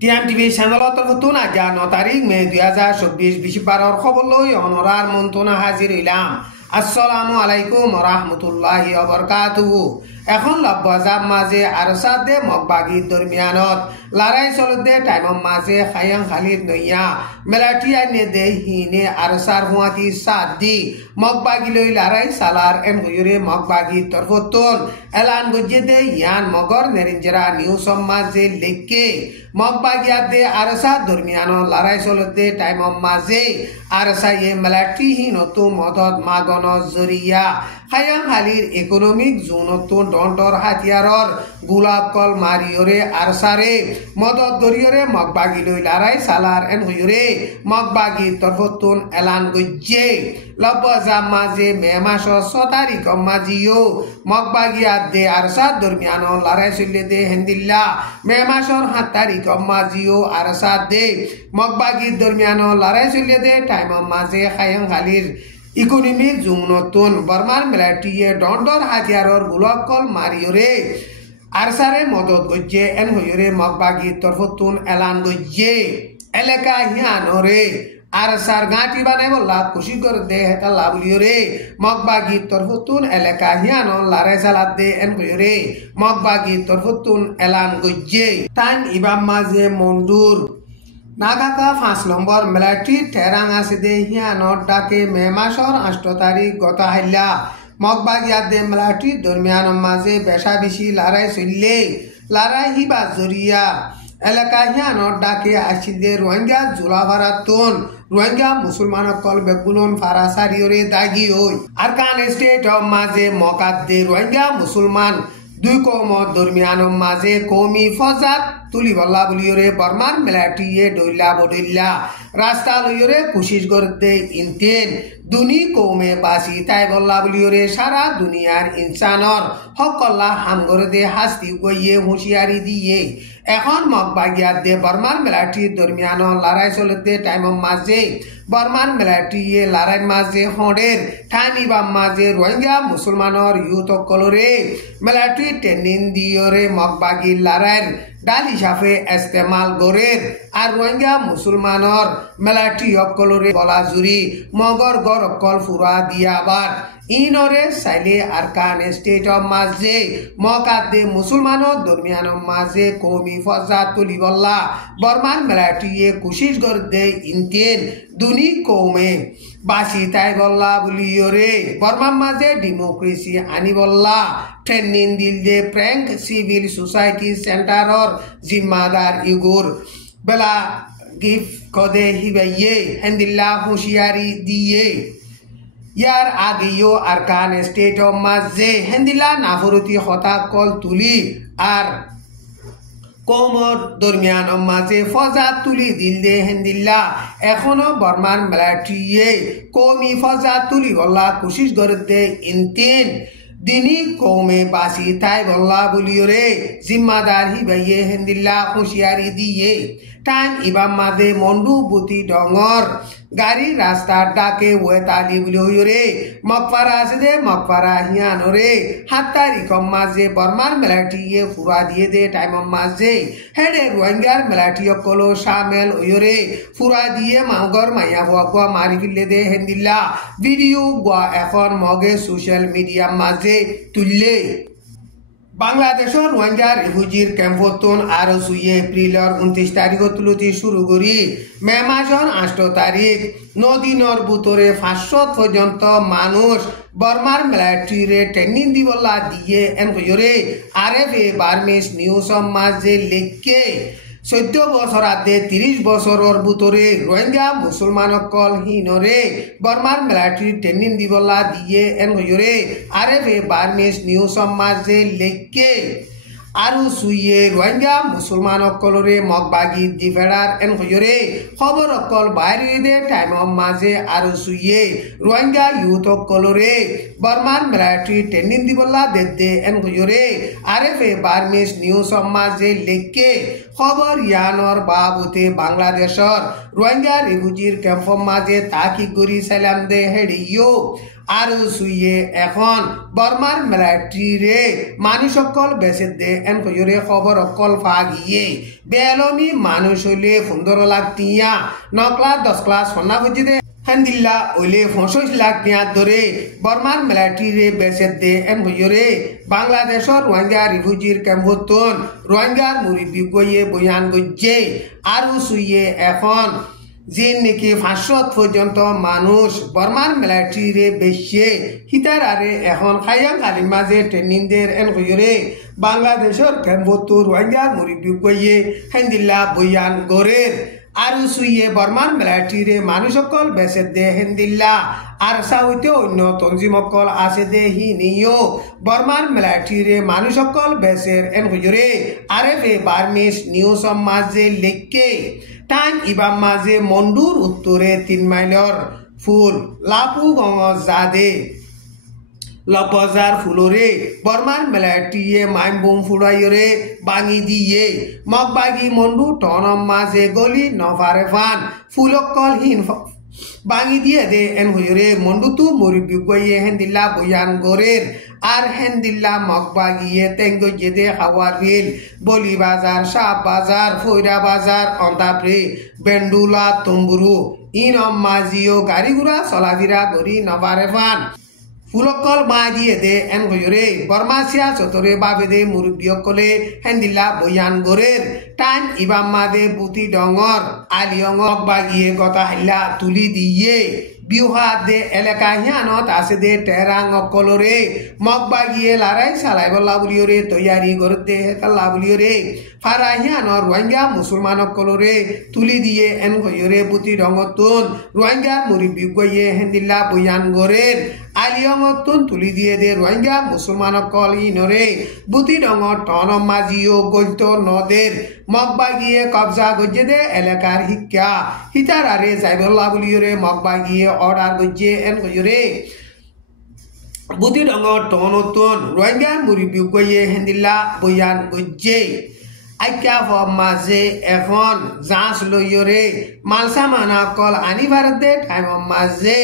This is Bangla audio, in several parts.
টিএমটিভি চ্যানেলত নতুন আজ 9 তারিখ মে 2024 বিশিবারর খবর লই অনরার মন্ত্রণা হাজির হইলাম। আসসালামু আলাইকুম রাহমাতুল্লাহি ওয়া বারাকাতুহু। এখন লব্বাজাব মাঝে আরসাদ দে মগবাগির দরমিয়ানত লড়াই চলতে টাইম মাঝে খায়াং খালিদ নইয়া মেলাটি আইনে দে হিনে আরসার হুয়াতি সাত দি মগবাগি লই লড়াই সালার এন হইরে মগবাগি তরফতন এলান গজে দে ইয়ান মগর নেরিঞ্জরা নিউজ মাঝে লেখকে মগবাগিয়া দে আরসাদ দরমিয়ানত লড়াই চলতে টাইম মাঝে আরসায়ে মেলাটি হি নতুন মদত মাগন জরিয়া খায়াং খালির ইকোনমিক জোনতন ডন্টর হাতিয়ারর গুলাব কল মারিয়রে আরসারে মদত দরিয়রে মগবাগি লই লড়াই সালার এন হইরে মগবাগি তরফতন এলান গজে লব্বাজাব মাঝে মে মাস 6 তারিখ মাঝিও মগবাগিয়া দে আরসাদ দরমিয়ান লড়াই চলে দে হেন্দিল্লা মে মাসর 7 তারিখ মাঝিও আরসাদ দে মগবাগির দরমিয়ান লড়াই চলে দে টাইম মাঝে খায়াং খালির ইকোনমিক জুমনতন বর্মার মিলাটিয়ে ডন্ডর হাতিয়ারর গুলাব কল মারিয়রে আরসারে মদত গজে এন হইরে মগবাগি তরফতুন এলান গজে এলাকা হিয়ানরে আরসার গাঁটি বানাই বললা খুশি করে দে হেতা লাভলিয়রে মগবাগি তরফতুন এলাকা হিয়ান লড়াই চালাত দে এন হইরে মগবাগি তরফতুন এলান গজে তান ইবাম মাঝে মন্ডুর নাগাকা 5 নম্বর মেলাটি টেরাং আছে দে হিয়ানর ডাকে মে মাসর 8 তারিখ গত হাইলা মগবাগিয়া দে মেলাটি দরমিয়ান মাঝে বেশা বেশি লড়াই চললে লড়াই হিবা জরিয়া এলাকা হিয়ানর ডাকে আসিল দে রোহিঙ্গা জোলাভারাতন রোহিঙ্গা মুসলমান কল বেগুলন ফারাসারিয়রে দাগি হই আরকান স্টেট অফ মাঝে মকাত দে রোহিঙ্গা মুসলমান দুই কম দরমিয়ান মাঝে কৌমি ফজাত তুলি বল্লা বলিয়রে বর্মার মেলাটিয়ে ডইলা বডিল্লা রাস্তা লইয়রে কোশিশ করতে ইনতেন দুনি কৌমে বাসি তাই বল্লা বলিয়রে সারা দুনিয়ার ইনসানর হকল্লা হাম করে দে হাস্তি গইয়ে হুঁশিয়ারি দিয়ে এখন মগবাগিয়া দে বর্মার মেলাটির দরমিয়ান লড়াই চলতে টাইম মাঝে বর্মার মেলাটিয়ে লড়াই মাঝে হড়ের ঠানিবাম মাঝে রোহিঙ্গা মুসলমানর ইউথ কলরে মেলাটি ট্রেনিং দিয়রে মগবাগির লড়াইয়ের ডাল হিসাবে ইস্তেমাল গরের আর রোহিঙ্গা মুসলমানর মেলাটি অকলরে বলা জুরি মগর গর অকল ফুরা দিয়াবার ইনরে সাইলে আরকান স্টেট অফ মাঝে মকাত দে মুসলমানর দরমিয়ান মাঝে কৌমি ফজা তুলি বল্লা বর্মান মেলাটিয়ে কোশিশ কর দে ইনতেন দুনি কৌমে বাসি তাই বল্লা বলিয়রে বর্মান মাঝে ডেমোক্রেসি আনি বল্লা ট্রেনিং দিল দে প্র্যাঙ্ক সিভিল সোসাইটি সেন্টারর জিম্মাদার ইগুর বেলা গিফট কদে হিবাইয়ে হেন্দিল্লা হুঁশিয়ারি দিয়ে ইয়ার আগেও আরকান স্টেট অফ মাঝে হেন্দিল্লা নাফরতি হতা কল তুলি আর কোমর দরমিয়ান মাঝে ফজা তুলি দিল দে হেন্দিল্লা এখনো বর্মার মেলাটিয়ে কৌমি ফজা তুলি বল্লা কোশিশ করতে ইনতেন দিনী কৌমে বাসি তাই বল্লা বলিয়রে জিম্মাদার হিবাইয়ে হেন্দিল্লা হুঁশিয়ারি দিয়ে টাইম ইবাম মাঝে মন্ডু বুতি ডঙর গাড়ি রাস্তার ডাকে ওয়েতালি বলিয়রে মকফারা আছে দে মকফারা হিয়ানরে 7 তারিখ মাঝে বর্মার মেলাটিয়ে ফুরা দিয়ে দে টাইম মাঝে হেডে রোহিঙ্গার মেলাটি কলো শামেল ওয়রে ফুরা দিয়ে মাগর মাইয়া হুয়া মারি ফিলে দে হেন্দিল্লা ভিডিও গুয়া এখন মগে সোশ্যাল মিডিয়া মাঝে তুললে বাংলাদেশের রোহিঙ্গা রিফিউজির ক্যাম্পতন আর সুইয়ে এপ্রিলর 29 তারিখ তুলতি শুরু করি মে মাসর 8 তারিখ নদিনর ভিতরে 500 পর্যন্ত মানুষ বর্মার মিলিটারিরে ট্রেনিং দিবলা দিয়ে এন হইরে আরএফএ বার্মিস নিউজ মাঝে লেখকে 14 বছর আদে 30 বছরের ভিতরে রোহিঙ্গা মুসলমান কল হিনরে বর্মার মিলিটারি ট্রেনিং দিবলা দিয়ে এন হইরে আরএফএ বার্মিস নিউজ মাঝে লেখকে আরু সুইয়ে রোহিঙ্গা মুসলমান কলরে মগবাগি দিফেড়ার এন হইরে খবর অকল বাইরে দে টাইম মাঝে আরু সুইয়ে রোহিঙ্গা ইউথ কলরে বর্মার মিলিটারি ট্রেনিং দিবলা দে এন হইরে আরএফএ বার্মিস নিউজ মাঝে লেখকে খবর ইয়ানর বাবুতে বাংলাদেশর রোহিঙ্গা রিফিউজির ক্যাম্প মাঝে তাকি করি সালাম দে হেডিও আর সুইয়ে এখন বর্মার মিলিটারি রে মানুষ সকল বেসে দে এন কইরে খবর অকল ফাগিয়ে বেলমি মানুষ হইলে 15 লাখ টিয়া 9 ক্লাস 10 ক্লাস সোনা বুঝি দে হেন্দিল্লা ওইলে 25 লাখ টিয়া ধরে বর্মার মিলিটারি রে বেসে দে এন কইরে বাংলাদেশের রোহিঙ্গা রিফিউজির ক্যাম্পতন রোহিঙ্গার মুরিবি গইয়ে বয়ান গজ্জে আর সুইয়ে এখন যিন নাকি 500 পর্যন্ত মানুষ বর্মার মিলিটারি রে বেশে হিতার আরে এখন খাইয়াং খালির মাঝে ট্রেনিং দের এন কইরে বাংলাদেশের ক্যাম্পতন রোহিঙ্গার মুরিবি গইয়ে হেন্দিল্লা বয়ান গরের আর সুইয়ে বর্মার মিলিটারি রে মানুষ সকল বেসে দে হেন্দিল্লা আর সাউতে অন্য তঞ্জিমকল আছে দে হি নিও বর্মার মিলিটারি রে মানুষ সকল বেসের এন কইরে আরএফএ বার্মিস নিউজ মাঝে লেখকে টাইম ইবাম মাঝে মন্ডুর উত্তরে 3 মাইলর ফুল লাপু গঙ্গ জাদে লপজার ফুলরে বর্মার মিলিটারিয়ে মাইম বুম ফুড়াইরে বাঙি দিয়ে মগবাগি মন্ডু টনম মাঝে গলি নভারে ফান ফুলকল হিন বাঙি দিয়ে দে এন হইরে মন্ডু তু মরিবি গইয়ে হেন্দিল্লা বয়ান গরের আর হেন্দিল্লা মগবাগিয়ে তেঙ্গো জেদে হাওয়ার বিল বলি বাজার শাহ বাজার ফৈরা বাজার অন্তাপ্রে বেন্ডুলা তুম্বুরু ইনম মাজিও গাড়ি গুড়া চলাফিরা গরি নভারে ফান ফুলকল মা দিয়ে দে এন হইরে বর্মাসিয়া চতরে বাবে দে মুরব্বিয়কলে হেন্দিল্লা বয়ান গরের টাইম ইবাম মাদে পুতি ডঙর আলিয়ং বাগিয়ে গতা হাইলা তুলি দিয়ে বিউহা দে এলাকা হিয়ানত আছে দে টেরাং কলরে মগবাগিয়ে লারাই সালাই বল্লা বুলিওরে তৈয়ারি করতে হেতাল্লা বুলিওরে ফারা হিয়ানর রোহিঙ্গা মুসলমান কলরে তুলি দিয়ে এন গইরে বুতি রঙতুন রোহিঙ্গা মুরিবি গইয়ে হেন্দিল্লা বয়ান গরের আলিয়ঙতুন তুলি দিয়ে দে রোহিঙ্গা মুসলমান কল ইনরে বুতি রঙর টন মাজিও গইত নদের মগবাগিয়ে কবজা গজ্জে দে এলাকার শিক্ষা হিতার আরে যাইবল্লা বুলিওরে মগবাগিয়ে অর্ডার গজ্জে এন গইরে বুতি রঙর টনতুন রোহিঙ্গা মুরিবি গইয়ে হেন্দিল্লা বয়ান গজ্জে আইকা মাঝে এখন জাঁচ লইরে মালসামানা কল আনি ভারতে টাইম মাঝে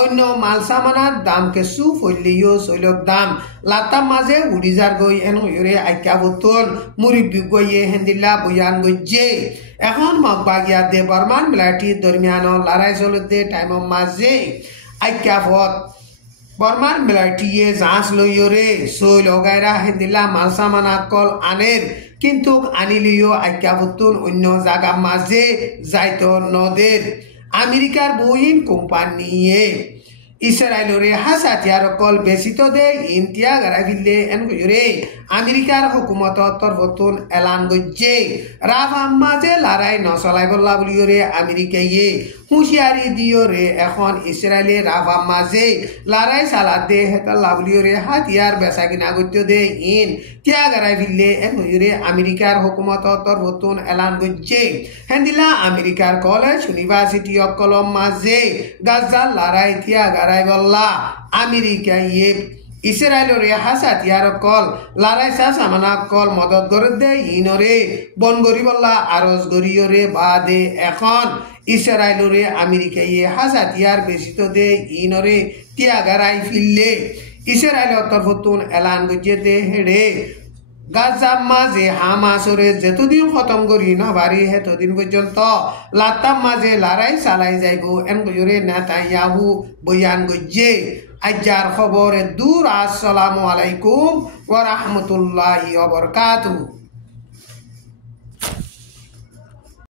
অন্য মালসামানার দাম কেসু ফলিও চৈলক দাম লাতাম মাঝে উড়িজার গই এন হইরে আইকা বতন মুরিবি গইয়ে হেন্দিল্লা বয়ান গজ্জে এখন মগবাগিয়া দে বর্মান মিলিটারি দরমিয়ান লড়াই চলতে টাইম মাঝে আইকা বর্মার মিলিটারিয়ে জাঁচ লইরে চৈল গায়রা হেন্দিল্লা মালসামানা কল আনের কিন্তু আনিলিও আজ্ঞাপত্তন অন্য জায়গা মাঝে যাইত নদের আমেরিকার বইন কোম্পানিয়ে ইসরায়েলরে হাসাতিয়ার কল বেশিত দে ইন্তিয়া গারাভিলে এন কইরে আমেরিকার হুকুমত তরফতুন এলান গজ্জে রাফাম মাঝে লড়াই নচলাই বল্লা বুলিওরে আমেরিকায়ে হুঁশিয়ারি দিওরে এখন ইসরায়েলে রাফাম মাঝে লড়াই চালা দে হেতাল্লা বুলিওরে হাতিয়ার বেচা কিনা গত্য দে ইন তিয়া গারাভিলে এন কইরে আমেরিকার হুকুমত তরফতুন এলান গজ্জে হেন্দিলা আমেরিকার কলেজ ইউনিভার্সিটি অফ কলম মাঝে গাজাল লড়াই তিয়া গারাই বল্লা আমেরিকা ইয়ে ইসরায়েলরে হাসাতিয়ার কল লড়াই সামানা কল মদত করে দে ইনরে বন গরি বল্লা আরজ গরিয়রে বাদে এখন ইসরায়েলরে আমেরিকায়ে হাসাতিয়ার বেশিত দে ইনরে তিয়া গারাই ফিললে ইসরায়েলের তরফতুন এলান গজ্জে দে হেড়ে গাজার মাঝে হামাসরে যেতদিন খতম করি না বাড়ি হেতদিন পর্যন্ত লাতাম মাঝে লড়াই চালাই যাইব এন গজরে নেতানিয়াহু বয়ান গজ্জে আজ্জার খবরে দূর আসসালামু আলাইকুম ওয়া রাহমাতুল্লাহি ওয়া বারাকাতুহু।